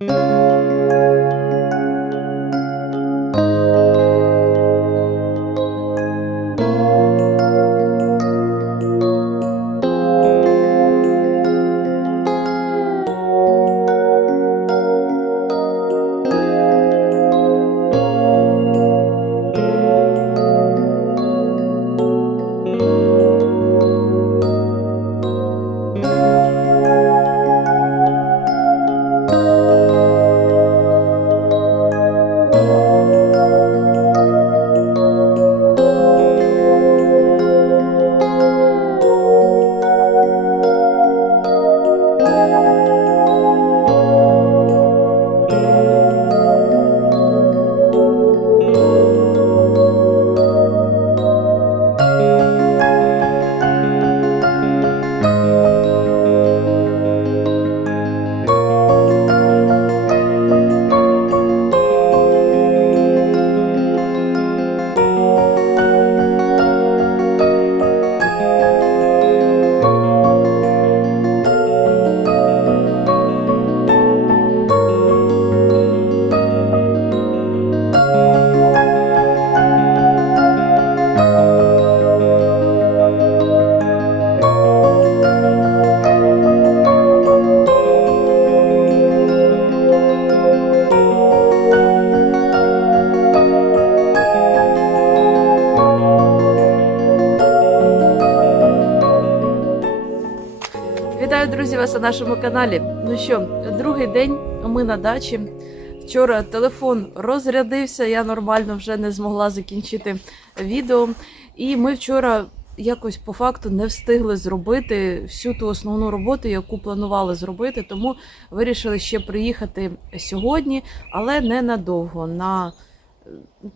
Música нашому каналі. Ну що, другий день ми на дачі. Вчора телефон розрядився, я нормально вже не змогла закінчити відео. І ми вчора якось по факту не встигли зробити всю ту основну роботу, яку планували зробити. Тому вирішили ще приїхати сьогодні, але не надовго, на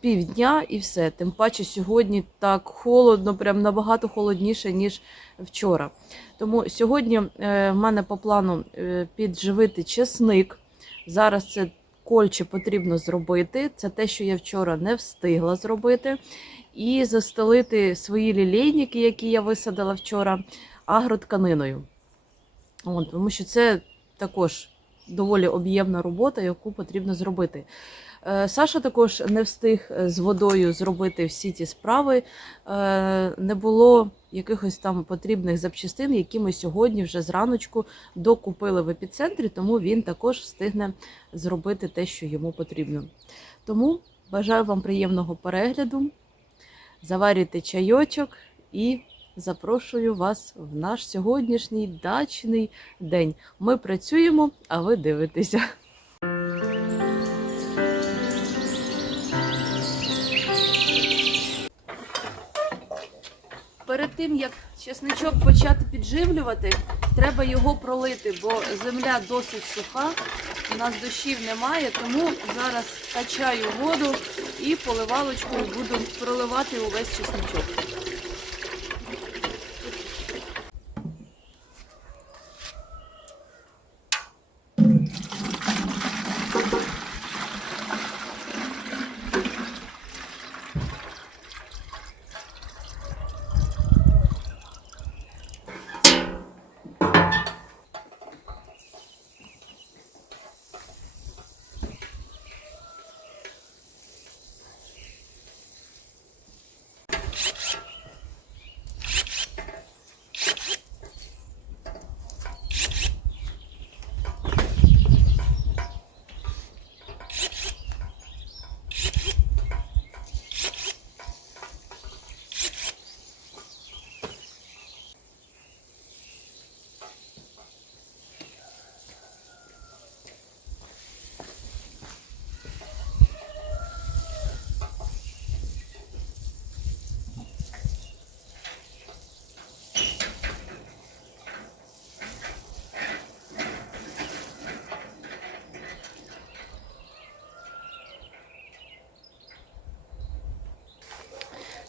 півдня і все. Тим паче сьогодні так холодно, прям набагато холодніше, ніж вчора. Тому сьогодні е, в мене по плану е, підживити чесник. Зараз це кольче потрібно зробити. Це те, що я вчора не встигла зробити. І застелити свої лілейники, які я висадила вчора, агротканиною. От, тому що це також доволі об'ємна робота, яку потрібно зробити. Е, Саша також не встиг е, з водою зробити всі ті справи. Е, Не було якихось там потрібних запчастин, які ми сьогодні вже зраночку докупили в епіцентрі, тому він також встигне зробити те, що йому потрібно. Тому бажаю вам приємного перегляду. Заварюйте чайочок і запрошую вас в наш сьогоднішній дачний день. Ми працюємо, а ви дивитеся. Тим як чесничок почати підживлювати, треба його пролити, бо земля досить суха. У нас дощів немає, тому зараз качаю воду і поливалочкою буду проливати увесь чесничок.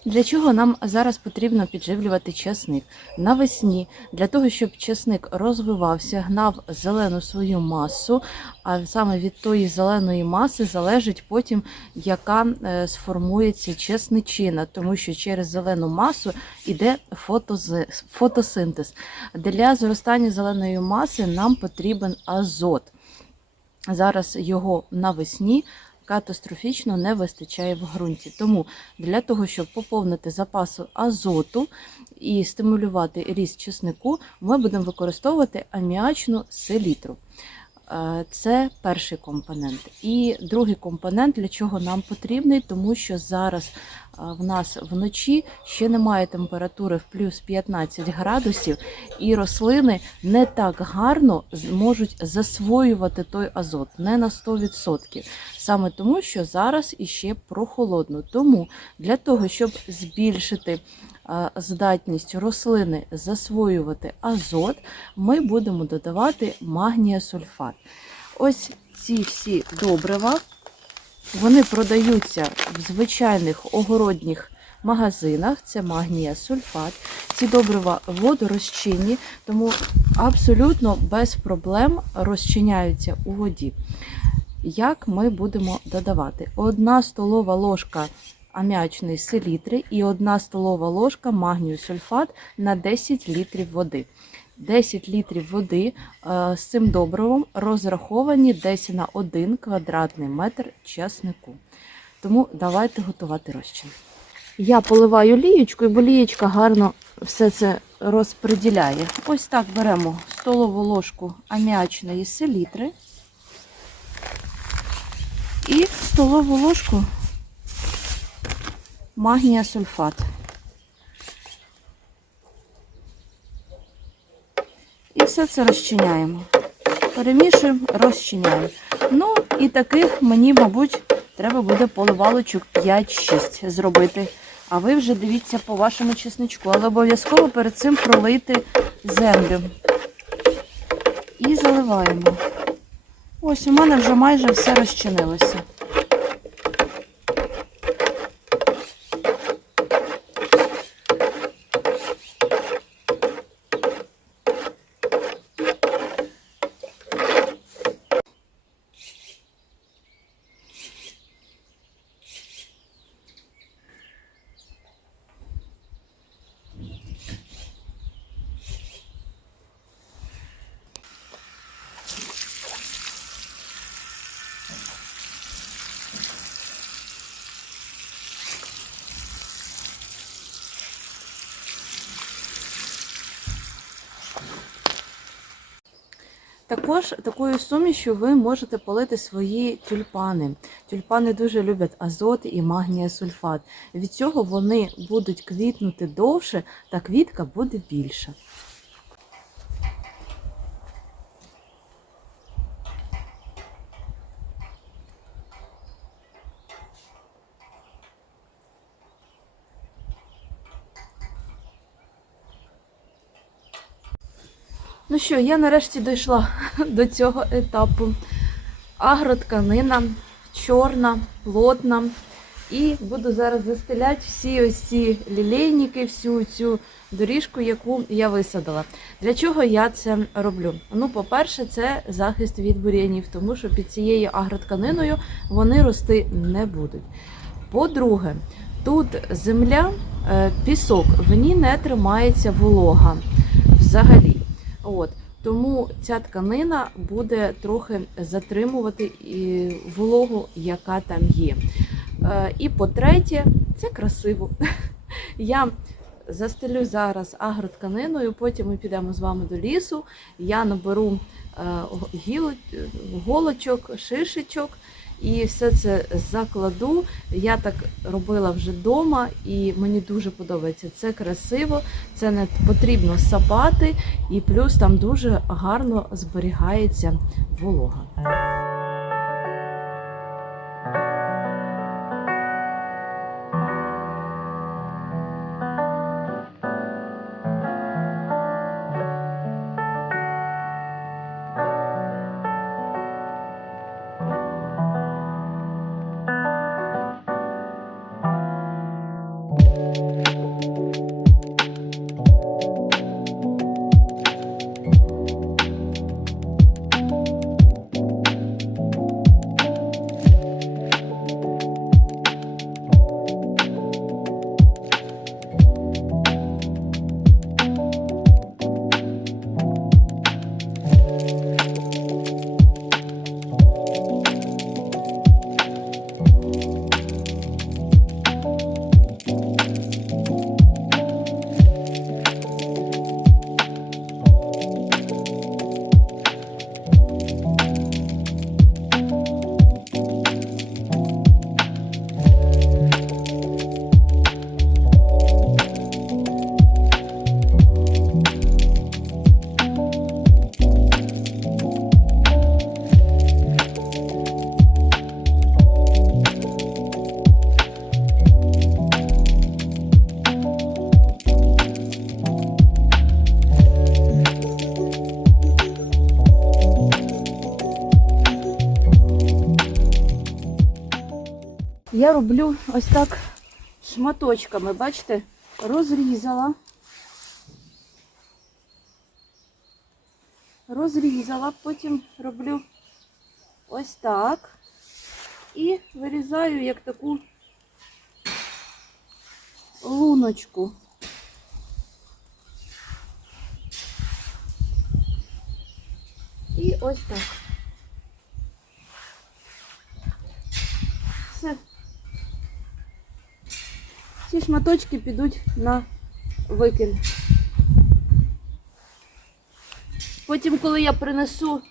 Для чого нам зараз потрібно підживлювати часник? Навесні, для того, щоб часник розвивався, гнав зелену свою масу, а саме від тої зеленої маси залежить потім, яка е, сформується чесничина, тому що через зелену масу йде фотосинтез. Для зростання зеленої маси нам потрібен азот. зараз його навесні катастрофічно не вистачає в ґрунті. Тому для того, щоб поповнити запаси азоту і стимулювати ріст чеснику, ми будемо використовувати аміачну селітру. Е, Це перший компонент. І другий компонент, для чого нам потрібний, тому що зараз е, в нас вночі ще немає температури в плюс 15 градусів, і рослини не так гарно зможуть засвоювати той азот, не на 100%. Саме тому, що зараз іще прохолодно. Тому для того, щоб збільшити здатність рослини засвоювати азот, ми будемо додавати магнія сульфат. Ось ці всі добрива, вони продаються в звичайних огородніх магазинах. Це магнія сульфат. Ці добрива водорозчинні, тому абсолютно без проблем розчиняються у воді. Як ми будемо додавати? Одна столова ложка аміачної селітри і одна столова ложка магнію сульфат на 10 літрів води. 10 літрів води е, з цим добривом розраховані десь на 1 квадратний метр часнику. Тому давайте готувати розчин. Я поливаю лієчкою, бо лієчка гарно все це розподіляє. Ось так беремо столову ложку аміачної селітри і столову ложку магнія сульфат. І все це розчиняємо. Перемішуємо, розчиняємо. Ну, і таких мені, мабуть, треба буде поливалочок 5-6 зробити. А ви вже дивіться по вашому чесничку. Але обов'язково перед цим пролити землю. І заливаємо. Ось у мене вже майже все розчинилося. Також такою сумішю ви можете полити свої тюльпани. Тюльпани дуже люблять азот і магнія сульфат. Від цього вони будуть квітнути довше, та квітка буде більша. Ну що, я нарешті дійшла до цього етапу. Агротканина чорна, плотна. І буду зараз застеляти всі ось ці лілейники, всю цю доріжку, яку я висадила. Для чого я це роблю? Ну, по-перше, це захист від бур'янів, тому що під цією агротканиною вони рости не будуть. По-друге, тут земля, е, пісок, в ній не тримається волога взагалі. От. Тому ця тканина буде трохи затримувати вологу, яка там є. Е, І по-третє, це красиво. Я застелю зараз агротканиною, потім ми підемо з вами до лісу. Я наберу е, голочок, шишечок. І все це закладу. Я так робила вже вдома, і мені дуже подобається. Це красиво, це не потрібно сапати, і плюс там дуже гарно зберігається волога. Я роблю ось так шматочками, бачите, розрізала. Розрізала, потім роблю ось так. І вирізаю як таку луночку. І ось так. Все. Ці шматочки підуть на викид. Потім, коли я принесу,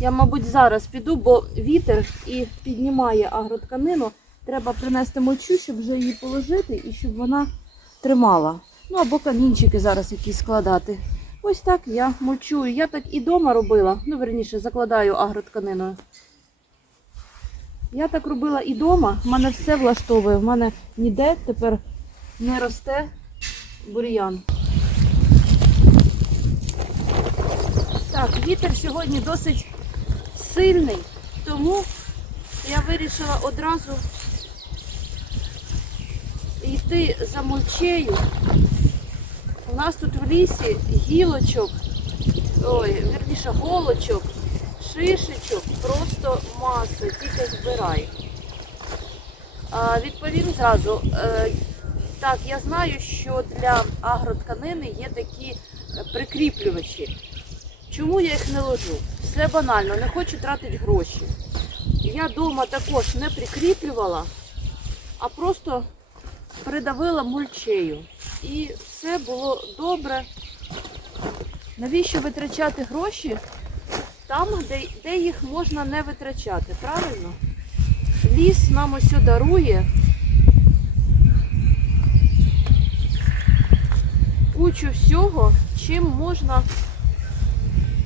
я, мабуть, зараз піду, бо вітер і піднімає агротканину. Треба принести мочу, щоб вже її положити і щоб вона тримала. Ну або камінчики зараз якісь складати. Ось так я мочую. Я так і вдома робила. Ну, верніше, закладаю агротканиною. Я так робила і вдома. В мене все влаштовує. В мене ніде тепер не росте бур'ян. Так, вітер сьогодні досить сильний, тому я вирішила одразу йти за мульчею. У нас тут в лісі гілочок, ой, вірніше голочок, шишечок, просто маса, тільки збирай. А, відповім зразу. Е, так, я знаю, що для агротканини є такі е, прикріплювачі. Чому я їх не ложу? Все банально, не хочу тратити гроші. Я вдома також не прикріплювала, а просто придавила мульчею. І все було добре. Навіщо витрачати гроші там, де, де їх можна не витрачати, правильно? Ліс нам ось дарує кучу всього, чим можна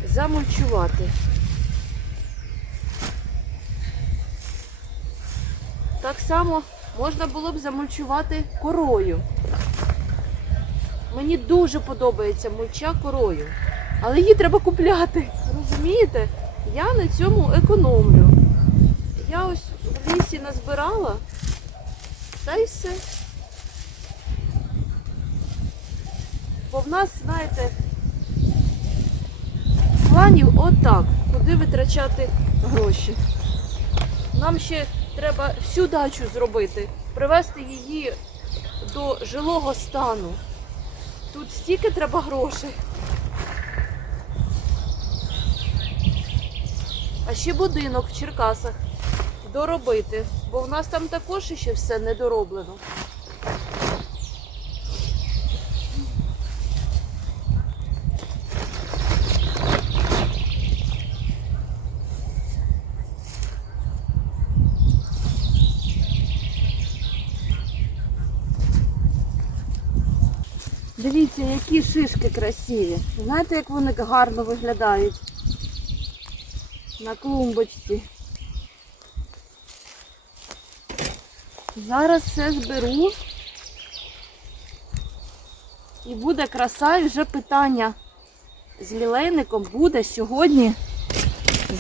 замульчувати. Так само можна було б замульчувати корою. Мені дуже подобається мульча корою. Але її треба купляти. Розумієте? Я на цьому економлю. Я ось в лісі назбирала, та й все. Бо в нас, знаєте, планів отак, куди витрачати гроші. Нам ще треба всю дачу зробити, привести її до жилого стану. Тут стільки треба грошей. А ще будинок в Черкасах доробити, бо в нас там також ще все недороблено. Дивіться, які шишки красиві. Знаєте, як вони гарно виглядають на клумбочці. Зараз все зберу. І буде краса, і вже питання з лілейником буде сьогодні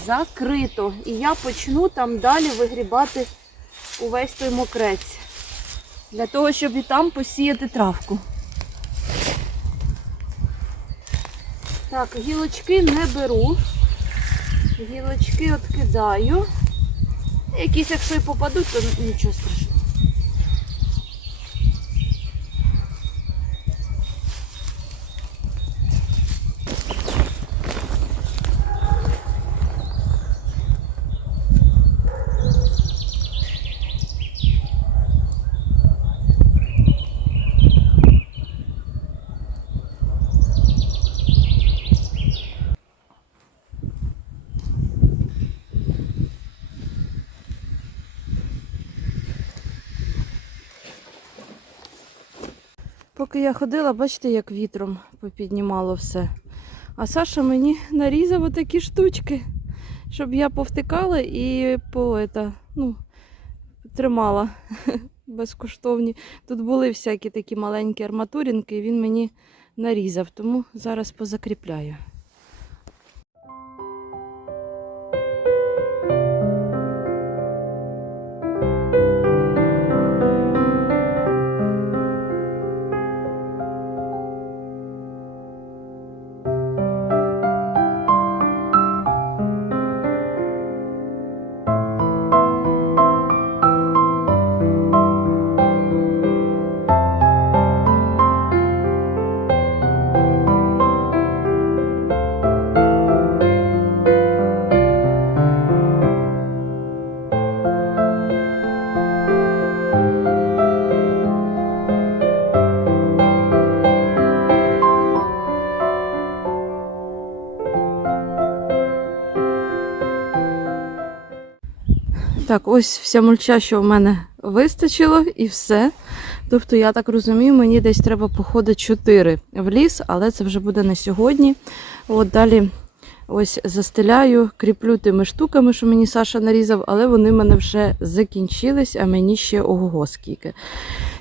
закрито. І я почну там далі вигрібати увесь той мокрець. Для того, щоб і там посіяти травку. Так, гілочки не беру. Гілочки відкидаю. Якісь, якщо і попадуть, то нічого страшного. Поки я ходила, бачите, як вітром попіднімало все. А Саша мені нарізав отакі штучки, щоб я повтикала і по это, ну, тримала безкоштовні. Тут були всякі такі маленькі арматуринки, і він мені нарізав, тому зараз позакріпляю. Так, ось вся мульча, що в мене вистачило, і все. Тобто, я так розумію, мені десь треба походити 4 в ліс, але це вже буде не сьогодні. От далі ось застеляю, кріплю тими штуками, що мені Саша нарізав, але вони в мене вже закінчились, а мені ще ого скільки.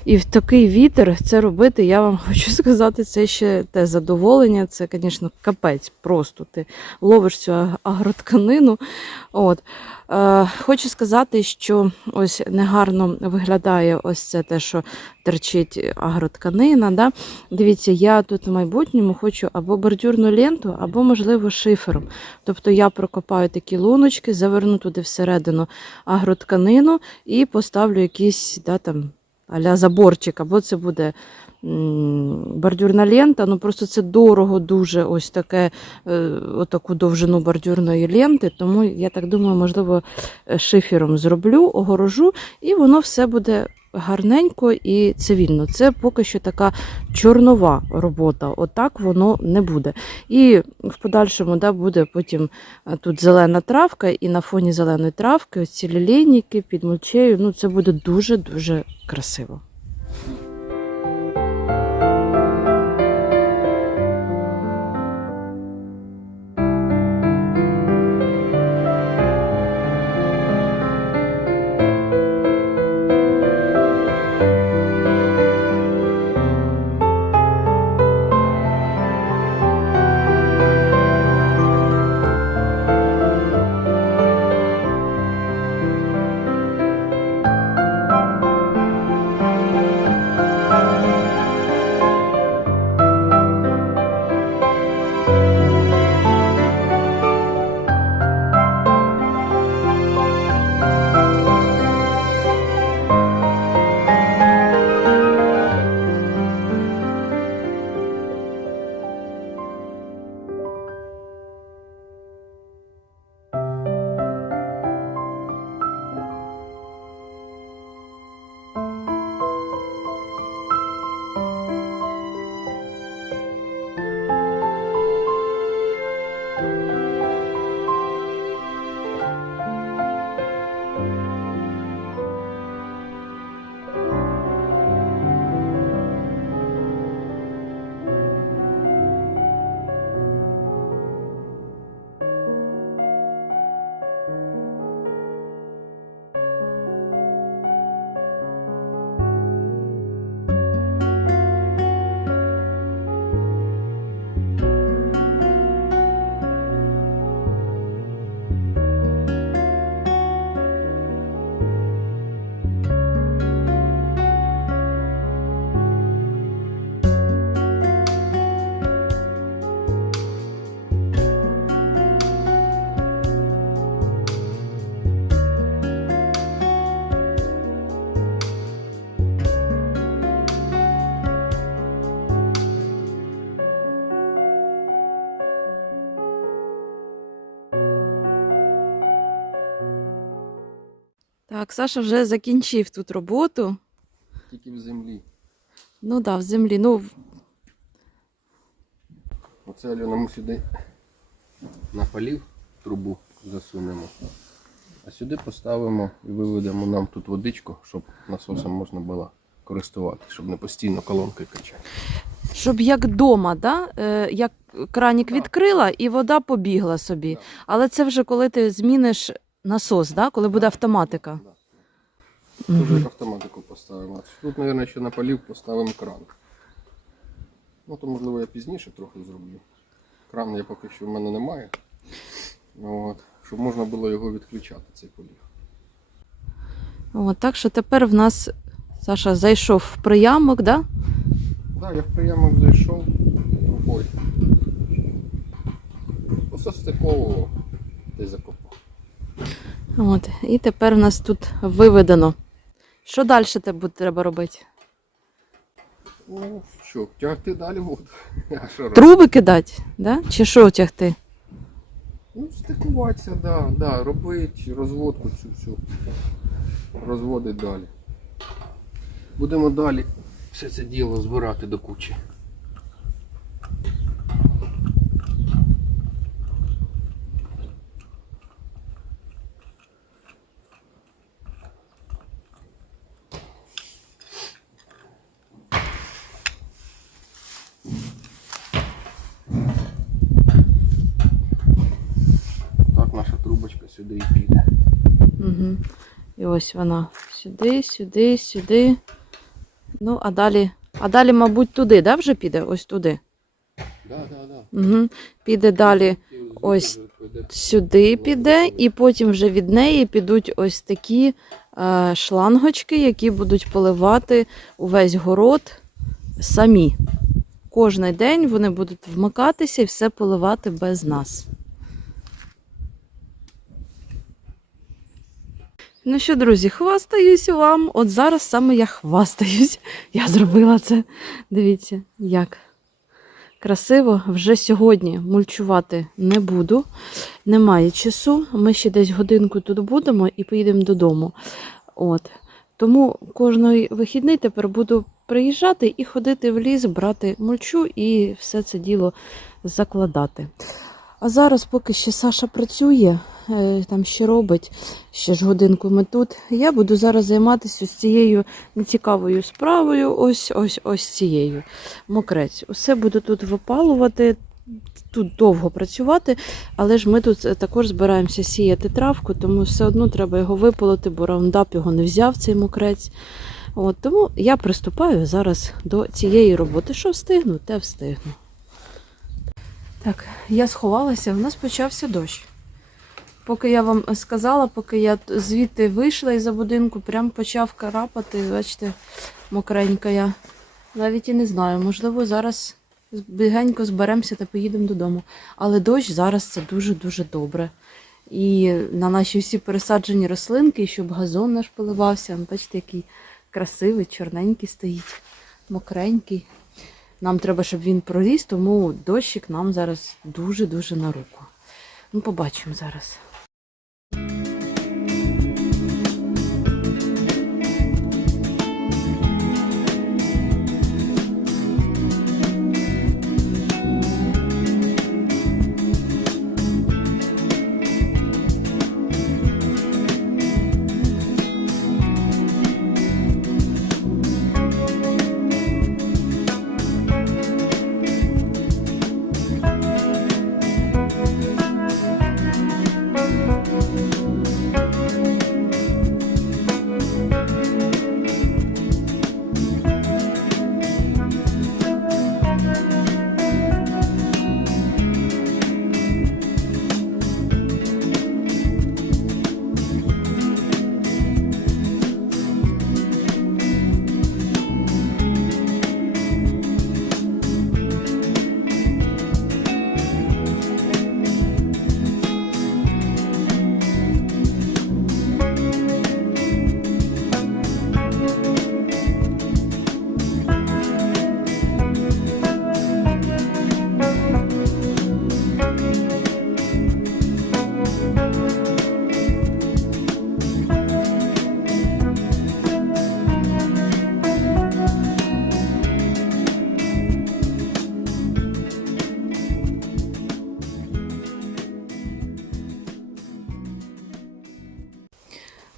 І в такий вітер це робити, я вам хочу сказати, це ще те задоволення. Це, звісно, капець. Просто ти ловиш цю аг- агротканину. От. Е, хочу сказати, що ось негарно виглядає ось це те, що терчить агротканина. Да? Дивіться, я тут в майбутньому хочу або бордюрну ленту, або, можливо, шифером. Тобто я прокопаю такі луночки, заверну туди всередину агротканину і поставлю якийсь да, там, аля заборчик, або це буде бордюрна лента. Ну просто це дорого дуже ось таке, е, отаку довжину бордюрної ленти. Тому я так думаю, можливо, е, шифером зроблю, огорожу, і воно все буде гарненько і цивільно. Це поки що така чорнова робота. Отак воно не буде. І в подальшому да, буде потім е, тут зелена травка, і на фоні зеленої травки ось ці під мульчею. Ну, це буде дуже-дуже красиво. Так, Саша вже закінчив тут роботу. Тільки в землі. Ну да, в землі. Ну, Оце Альона ми сюди напалів трубу засунемо. А сюди поставимо і виведемо нам тут водичку, щоб насосом можна було користуватися, щоб не постійно колонкою качати. щоб як дома, да? е, як кранік Так. відкрила і вода побігла собі. Так. Але це вже коли ти зміниш насос, да? коли буде автоматика. Тут вже автоматику поставимо. Тут, мабуть, ще напалів поставимо кран. Ну, то можливо я пізніше трохи зроблю. Кран я поки що в мене немає. От. Щоб можна було його відключати, цей полів. От, так що тепер в нас Саша зайшов в приямок, да? Так, да, я в приямок зайшов трубою. Посостиковував, ти закопав. От, і тепер в нас тут виведено. Що далі тебе треба робити? Ну, що, тягти далі воду. А що робити? Труби кидати, да? чи що тягти? Ну, стикуватися, да, да, робити розводку цю всю. Розводить далі. Будемо далі все це діло збирати до кучі. сюди і піде. Угу. І ось вона сюди, сюди, сюди. Ну, а далі, а далі, мабуть, туди, да, вже піде? Ось туди. Да, да, да. Угу. Піде далі ось сюди піде, і потім вже від неї підуть ось такі е, шлангочки, які будуть поливати увесь город самі. Кожний день вони будуть вмикатися і все поливати без нас. Ну що, друзі, хвастаюсь вам. От зараз саме я хвастаюсь. Я зробила це. Дивіться, як красиво. Вже сьогодні мульчувати не буду. Немає часу. Ми ще десь годинку тут будемо і поїдемо додому. От. Тому кожний вихідний тепер буду приїжджати і ходити в ліс, брати мульчу і все це діло закладати. А зараз, поки ще Саша працює, е, там ще робить, ще ж годинку ми тут. Я буду зараз займатися ось цією нецікавою справою, ось ось ось цією. Мокрець. Усе буду тут випалувати, тут довго працювати, але ж ми тут е, також збираємося сіяти травку, тому все одно треба його виполоти, бо раундап його не взяв, цей мокрець. От, тому я приступаю зараз до цієї роботи. Що встигну, те встигну. Так, я сховалася, в нас почався дощ. Поки я вам сказала, поки я звідти вийшла із-за будинку, прям почав карапати, бачите, мокренька я. Навіть і не знаю, можливо, зараз бігенько зберемося та поїдемо додому. Але дощ зараз це дуже-дуже добре. І на наші всі пересаджені рослинки, щоб газон наш поливався. Бачите, який красивий, чорненький стоїть, мокренький. Нам треба, щоб він проріс, тому дощик нам зараз дуже-дуже на руку. Ну, побачимо зараз.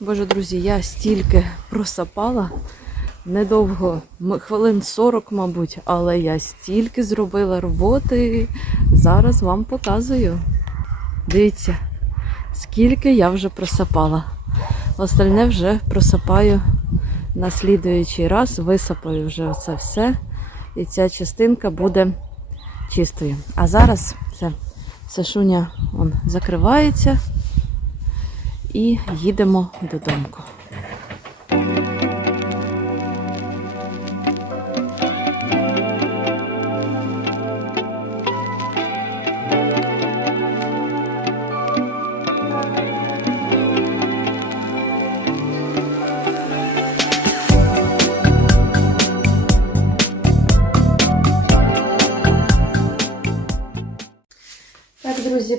Боже, друзі, я стільки просапала. Недовго, хвилин 40, мабуть, але я стільки зробила роботи. Зараз вам показую. Дивіться, скільки я вже просапала. Остальне вже просапаю на слідуючий раз, висапаю вже це все. І ця частинка буде чистою. А зараз все, Сашуня закривається і їдемо додому.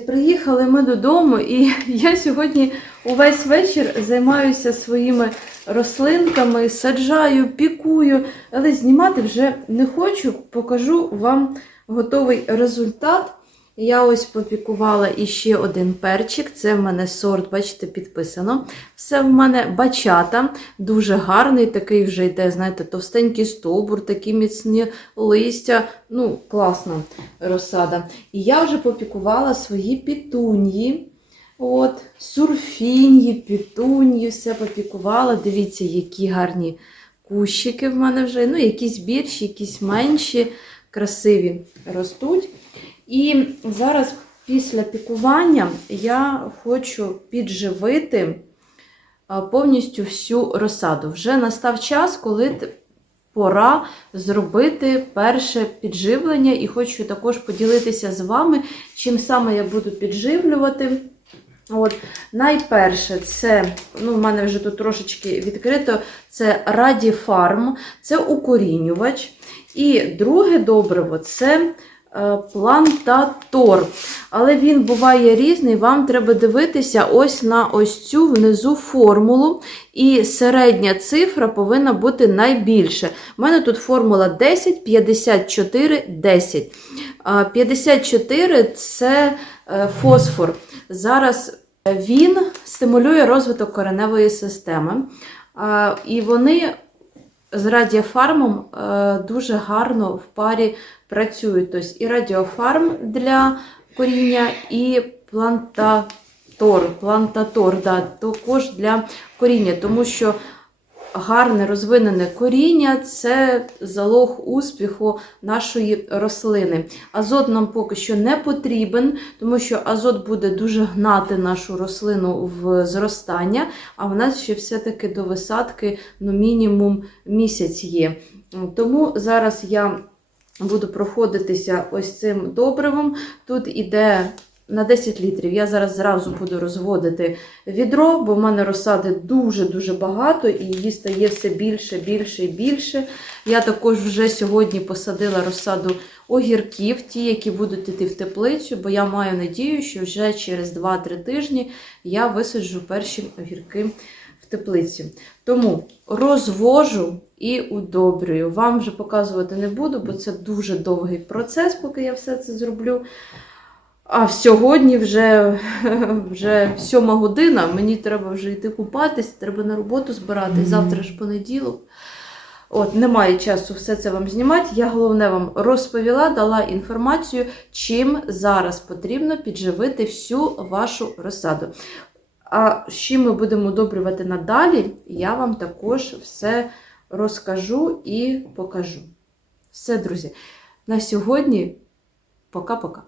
Приїхали ми додому, і я сьогодні увесь вечір займаюся своїми рослинками, саджаю, пікую, але знімати вже не хочу. Покажу вам готовий результат. Я ось попікувала іще один перчик. Це в мене сорт, бачите, підписано. Все в мене бачата, дуже гарний, такий вже йде, знаєте, товстенький стовбур, такі міцні листя. Ну, класна розсада. І я вже попікувала свої пітуньї. От, сурфінії, пітунії, все попікувала. Дивіться, які гарні кущики в мене вже. Ну, якісь більші, якісь менші, красиві ростуть. І зараз після пікування я хочу підживити повністю всю розсаду. Вже настав час, коли пора зробити перше підживлення, і хочу також поділитися з вами, чим саме я буду підживлювати. От, найперше, це, ну, в мене вже тут трошечки відкрито, це Радіфарм, це укорінювач. І друге добриво це плантатор. Але він буває різний. Вам треба дивитися ось на ось цю внизу формулу. І середня цифра повинна бути найбільше. У мене тут формула 10, 54, 10. 54 це е, фосфор. Зараз він стимулює розвиток кореневої системи. І вони з радіофармом е, дуже гарно в парі працюють. Тобто і радіофарм для коріння, і плантатор, плантатор да, також для коріння, тому що гарне розвинене коріння це залог успіху нашої рослини. Азот нам поки що не потрібен, тому що азот буде дуже гнати нашу рослину в зростання, а в нас ще все-таки до висадки ну, мінімум місяць є. Тому зараз я буду проходитися ось цим добривом. Тут іде на 10 літрів. Я зараз зразу буду розводити відро, бо в мене розсади дуже-дуже багато і її стає все більше, більше і більше. Я також вже сьогодні посадила розсаду огірків, ті, які будуть йти в теплицю, бо я маю надію, що вже через 2-3 тижні я висаджу перші огірки в теплицю. Тому розвожу і удобрюю. Вам вже показувати не буду, бо це дуже довгий процес, поки я все це зроблю. А сьогодні вже, вже сьома година, мені треба вже йти купатись, треба на роботу збиратись. Завтра ж понеділок. От, немає часу все це вам знімати. Я головне вам розповіла, дала інформацію, чим зараз потрібно підживити всю вашу розсаду. А чим ми будемо удобрювати надалі, я вам також все розкажу і покажу. Все, друзі, на сьогодні пока-пока.